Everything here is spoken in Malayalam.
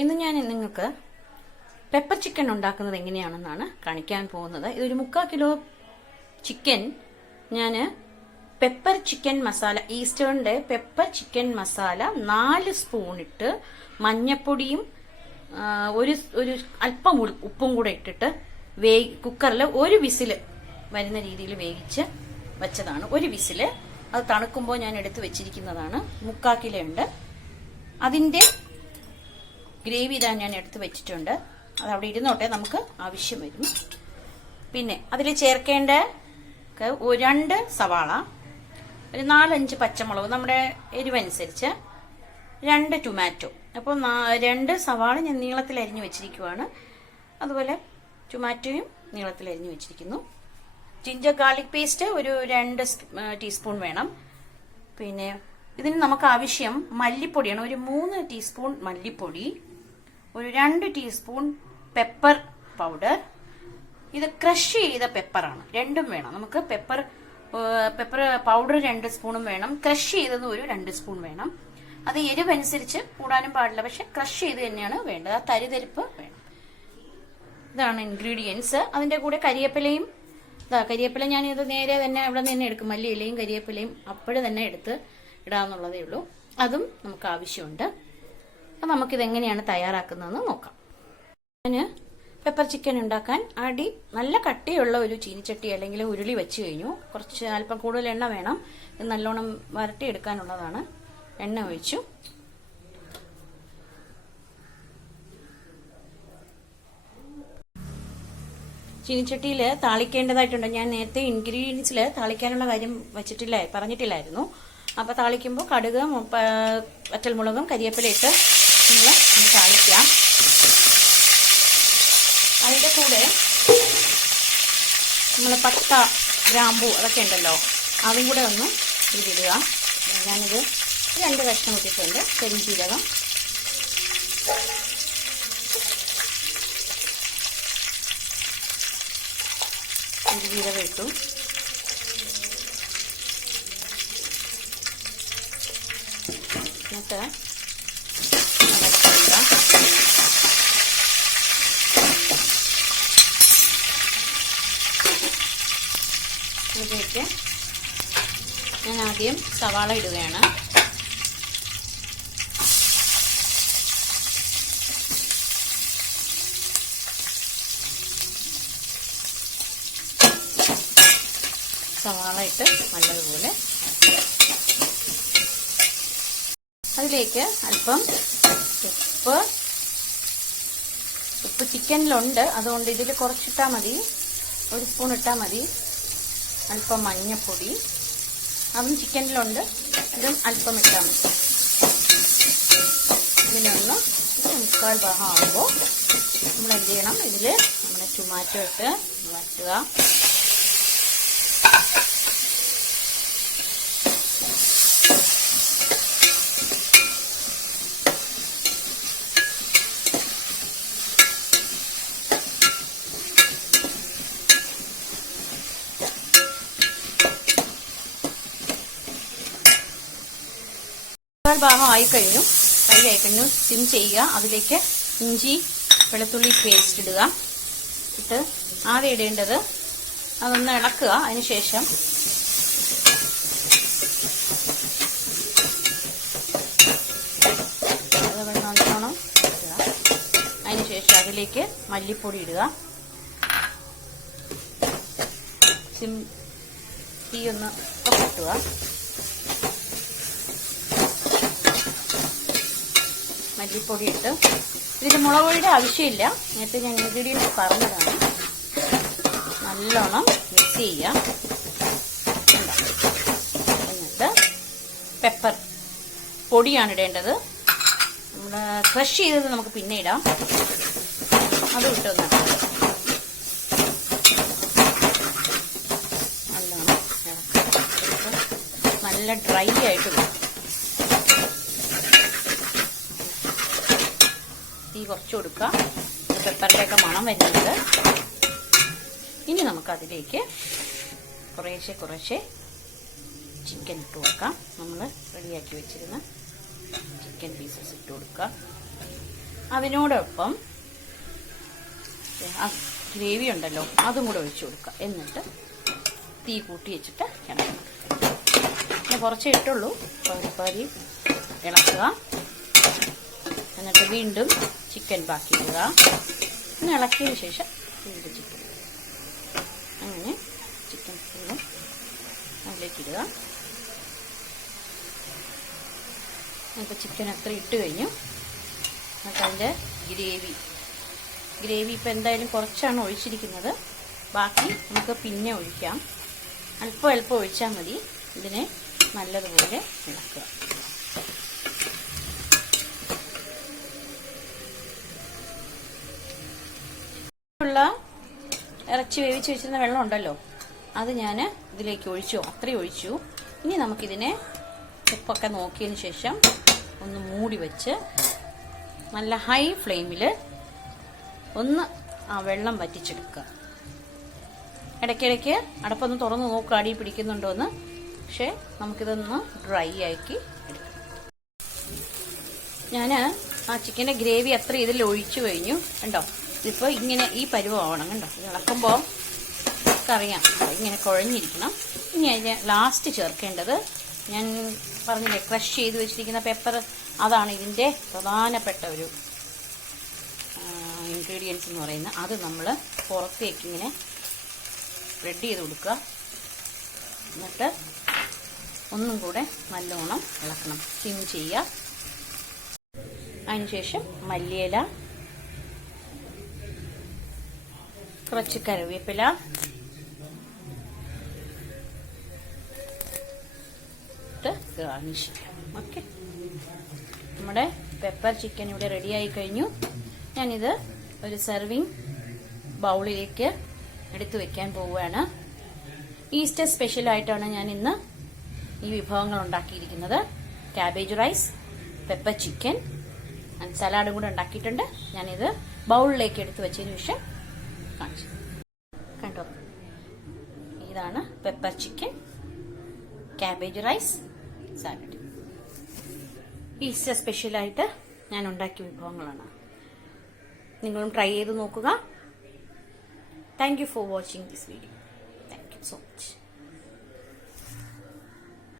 ഇന്ന് ഞാൻ നിങ്ങൾക്ക് പെപ്പർ ചിക്കൻ ഉണ്ടാക്കുന്നത് എങ്ങനെയാണെന്നാണ് കാണിക്കാൻ പോകുന്നത്. ഇതൊരു 3/4 കിലോ ചിക്കൻ ഞാൻ പെപ്പർ ചിക്കൻ മസാല, ഈസ്റ്റേണിന്റെ പെപ്പർ ചിക്കൻ മസാല 4 സ്പൂൺ ഇട്ട് മഞ്ഞപ്പൊടിയും ഒരു അല്പം ഉപ്പും കൂടെ ഇട്ടിട്ട് കുക്കറിൽ ഒരു വിസില് വരുന്ന രീതിയിൽ വേവിച്ച് വെച്ചതാണ്. ഒരു വിസില് അത് തണുക്കുമ്പോൾ ഞാൻ എടുത്ത് വെച്ചിരിക്കുന്നതാണ്. 3/4 കിലോ ഉണ്ട്. അതിന്റെ ഗ്രേവി ഇതാ ഞാൻ എടുത്ത് വെച്ചിട്ടുണ്ട്. അത് അവിടെ ഇരുന്നോട്ടെ, നമുക്ക് ആവശ്യം വരും. പിന്നെ അതിൽ ചേർക്കേണ്ട 2 സവാള, ഒരു 4-5 പച്ചമുളക്, നമ്മുടെ എരിവനുസരിച്ച് 2 ടൊമാറ്റോ. അപ്പോൾ 2 സവാള ഞാൻ നീളത്തിൽ അരിഞ്ഞു വെച്ചിരിക്കുവാണ്. അതുപോലെ ടൊമാറ്റോയും നീളത്തിൽ അരിഞ്ഞു വെച്ചിരിക്കുന്നു. ജിഞ്ചർ ഗാർലിക് പേസ്റ്റ് ഒരു 2 ടീസ്പൂൺ വേണം. പിന്നെ ഇതിന് നമുക്ക് ആവശ്യം മല്ലിപ്പൊടിയാണ്. ഒരു 3 ടീസ്പൂൺ മല്ലിപ്പൊടി, ഒരു 2 ടീസ്പൂൺ പെപ്പർ പൗഡർ. ഇത് ക്രഷ് ചെയ്ത പെപ്പറാണ്, രണ്ടും വേണം നമുക്ക്. പെപ്പർ പൗഡർ 2 സ്പൂണും വേണം, ക്രഷ് ചെയ്തത് ഒരു 2 സ്പൂൺ വേണം. അത് എരിവനുസരിച്ച് കൂടാനും പാടില്ല, പക്ഷെ ക്രഷ് ചെയ്ത് തന്നെയാണ് വേണ്ടത്. ആ തരിതരിപ്പ് വേണം. ഇതാണ് ഇൻഗ്രീഡിയൻസ്. അതിന്റെ കൂടെ കരിയേപ്പിലയും, കരിയേപ്പില ഞാനിത് നേരെ തന്നെ ഇവിടെ നിന്ന് എടുക്കും. മല്ലിയിലയും കരിയേപ്പിലയും അപ്പോഴേ തന്നെ എടുത്ത് ഇടാന്നുള്ളതേ ഉള്ളൂ. അതും നമുക്ക് ആവശ്യമുണ്ട്. അപ്പം നമുക്കിതെങ്ങനെയാണ് തയ്യാറാക്കുന്നതെന്ന് നോക്കാം. ഞാൻ പെപ്പർ ചിക്കൻ ഉണ്ടാക്കാൻ നല്ല കട്ടിയുള്ള ഒരു ചീനിച്ചട്ടി അല്ലെങ്കിൽ ഉരുളി വെച്ച് കഴിഞ്ഞു. കുറച്ച് അല്പം കൂടുതൽ എണ്ണ വേണം. ഇത് നല്ലോണം വരട്ടിയെടുക്കാനുള്ളതാണ്. എണ്ണ ഒഴിച്ചു. ചീനിച്ചട്ടിയിൽ താളിക്കേണ്ടതായിട്ടുണ്ട്. ഞാൻ നേരത്തെ ഇൻഗ്രീഡിയൻസിൽ താളിക്കാനുള്ള കാര്യം പറഞ്ഞിട്ടില്ലായിരുന്നു. അപ്പൊ താളിക്കുമ്പോൾ കടുക്, വറ്റൽമുളകും കരിയേപ്പില ഇട്ട് നമ്മൾ താളിക്കാം. അതിന്റെ കൂടെ നമ്മൾ പട്ട, ഗ്രാമ്പൂ അതൊക്കെ ഉണ്ടല്ലോ, അതും കൂടെ ഒന്ന് ഇതിടുക. ഞാനിത് 2 കഷ്ണം ഇട്ടിട്ടുണ്ട്. പെരുംജീരകം, പെരുംജീരകം ഇട്ടു. എന്നിട്ട് ഇതിലേക്ക് ഞാൻ ആദ്യം സവാള ഇടുകയാണ്. സവാള ഇട്ട് നല്ലതുപോലെ അതിലേക്ക് അല്പം ഉപ്പ് ചിക്കനിലുണ്ട്, അതുകൊണ്ട് ഇതിൽ കുറച്ചിട്ടാൽ മതി. 1 സ്പൂൺ ഇട്ടാൽ മതി. അല്പം മഞ്ഞപ്പൊടി, അതും ചിക്കനിലുണ്ട്, ഇതും അല്പം ഇട്ടാൽ മതി. ഇതിനൊന്ന് 3/4 ഭാഗം ആകുമ്പോൾ നമ്മൾ എന്ത് ചെയ്യണം, ഇതിൽ നമ്മുടെ ടൊമാറ്റോ ഇട്ട് വഴറ്റുക. ഭാഗം ആയിക്കഴിഞ്ഞു, ഫ്രൈ ആയിക്കഴിഞ്ഞു. സിം ചെയ്യുക. അതിലേക്ക് ഇഞ്ചി വെളുത്തുള്ളി പേസ്റ്റ് ഇടുക. ഇട്ട് ആദ്യം ഇടേണ്ടത് അതൊന്ന് ഇളക്കുക. അതിനുശേഷം അത് നല്ലോണം ഇടുക. അതിനുശേഷം അതിലേക്ക് മല്ലിപ്പൊടി ഇടുക. സിം തീ ഒന്ന് കൂട്ടുക. മല്ലിപ്പൊടി ഇട്ട്, ഇതിൽ മുളക് പൊടിയുടെ ആവശ്യമില്ല, നേരത്തെ ഞാൻ ഇൻഗ്രീഡിയൻസ് പറഞ്ഞതാണ്. നല്ലോണം മിക്സ് ചെയ്യാം. എന്നിട്ട് പെപ്പർ പൊടിയാണ് ഇടേണ്ടത്. നമ്മൾ ക്രഷ് ചെയ്തത് നമുക്ക് പിന്നെ ഇടാം. അത് ഇട്ടൊന്ന് നല്ലോണം നല്ല ഡ്രൈ ആയിട്ട് വരും. തീ കുറച്ച് കൊടുക്കുക. പെപ്പറിൻ്റെയൊക്കെ മണം വരുന്നത്. ഇനി നമുക്കതിലേക്ക് കുറേശ്ശെ ചിക്കൻ ഇട്ട് കൊടുക്കാം. നമ്മൾ റെഡിയാക്കി വെച്ചിരുന്ന ചിക്കൻ പീസസ് ഇട്ട് കൊടുക്കുക. അതിനോടൊപ്പം ആ ഗ്രേവി ഉണ്ടല്ലോ അതും കൂടെ ഒഴിച്ചു കൊടുക്കുക. എന്നിട്ട് തീ കൂട്ടി വെച്ചിട്ട് ഇളക്കുക. ഞാൻ കുറച്ചേ ഇട്ടുള്ളൂ. പകുതി ഇളക്കുക. എന്നിട്ട് വീണ്ടും ചിക്കൻ ബാക്കി ഇടുക. പിന്നെ ഇളക്കിയതിന് ശേഷം വീണ്ടും ചിക്കൻ. അങ്ങനെ ചിക്കൻ ഫുള്ളും അതിലേക്ക് ഇടുക. ഇപ്പോൾ ചിക്കൻ അത്ര ഇട്ട് കഴിഞ്ഞു. എന്നിട്ട് അതിൻ്റെ ഗ്രേവി ഇപ്പം എന്തായാലും കുറച്ചാണ് ഒഴിച്ചിരിക്കുന്നത്. ബാക്കി നമുക്ക് പിന്നെ ഒഴിക്കാം. അല്പം ഒഴിച്ചാൽ മതി. ഇതിനെ നല്ലതുപോലെ ഇളക്കുക. ഉള്ള ഇറച്ചി വേവിച്ച് വെച്ചിരുന്ന വെള്ളം ഉണ്ടല്ലോ അത് ഞാൻ ഇതിലേക്ക് ഒഴിച്ചു. അത്രയും ഒഴിച്ചു. ഇനി നമുക്കിതിനെ ഉപ്പൊക്കെ നോക്കിയതിന് ശേഷം ഒന്ന് മൂടി വെച്ച് നല്ല ഹൈ ഫ്ലെയിമിൽ ഒന്ന് ആ വെള്ളം വറ്റിച്ചെടുക്കുക. ഇടയ്ക്കിടയ്ക്ക് അടപ്പൊന്ന് തുറന്ന് നോക്കുക അടി പിടിക്കുന്നുണ്ടോ എന്ന്. പക്ഷേ നമുക്കിതൊന്ന് ഡ്രൈ ആക്കി എടുക്കാം. ഞാൻ ആ ചിക്കൻ്റെ ഗ്രേവി അത്ര ഇതിൽ ഒഴിച്ചു കഴിഞ്ഞു. കണ്ടോ, ഇതിപ്പോൾ ഇങ്ങനെ ഈ പരുവമാവണം. കണ്ടോ, ഇത് ഇളക്കുമ്പോൾ നമുക്കറിയാം ഇങ്ങനെ കുഴഞ്ഞിരിക്കണം. ഇനി അതിന് ലാസ്റ്റ് ചേർക്കേണ്ടത് ഞാൻ പറഞ്ഞില്ലേ ക്രഷ് ചെയ്ത് വെച്ചിരിക്കുന്ന പെപ്പർ. അതാണ് ഇതിൻ്റെ പ്രധാനപ്പെട്ട ഒരു ഇൻഗ്രീഡിയൻസ് എന്ന് പറയുന്നത്. അത് നമ്മൾ പുറത്തേക്ക് ഇങ്ങനെ സ്പ്രെഡ് ചെയ്ത് കൊടുക്കുക. എന്നിട്ട് ഒന്നും കൂടെ നല്ലോണം ഇളക്കണം. സിം ചെയ്യുക. അതിനുശേഷം മല്ലിയില, കുറച്ച് കറിവേപ്പില, ഗാർണിഷ് ചെയ്യാം. ഓക്കെ, നമ്മുടെ പെപ്പർ ചിക്കൻ ഇവിടെ റെഡിയായി കഴിഞ്ഞു. ഞാനിത് ഒരു സെർവിങ് ബൗളിലേക്ക് എടുത്തു വെക്കാൻ പോവുകയാണ്. ഈസ്റ്റർ സ്പെഷ്യലായിട്ടാണ് ഞാൻ ഇന്ന് ഈ വിഭവങ്ങൾ ഉണ്ടാക്കിയിരിക്കുന്നത്. Cabbage rice, pepper chicken and സലാഡും കൂടെ ഉണ്ടാക്കിയിട്ടുണ്ട്. ഞാനിത് ബൗളിലേക്ക് എടുത്തു വെച്ചതിന് ശേഷം കാണിച്ചു. കണ്ടോ, ഇതാണ് pepper chicken, cabbage rice, salad. Easter സ്പെഷ്യലായിട്ട് ഞാൻ ഉണ്ടാക്കിയ വിഭവങ്ങളാണ്. നിങ്ങളും ട്രൈ ചെയ്ത് നോക്കുക. Thank you for watching this video. Thank you so much.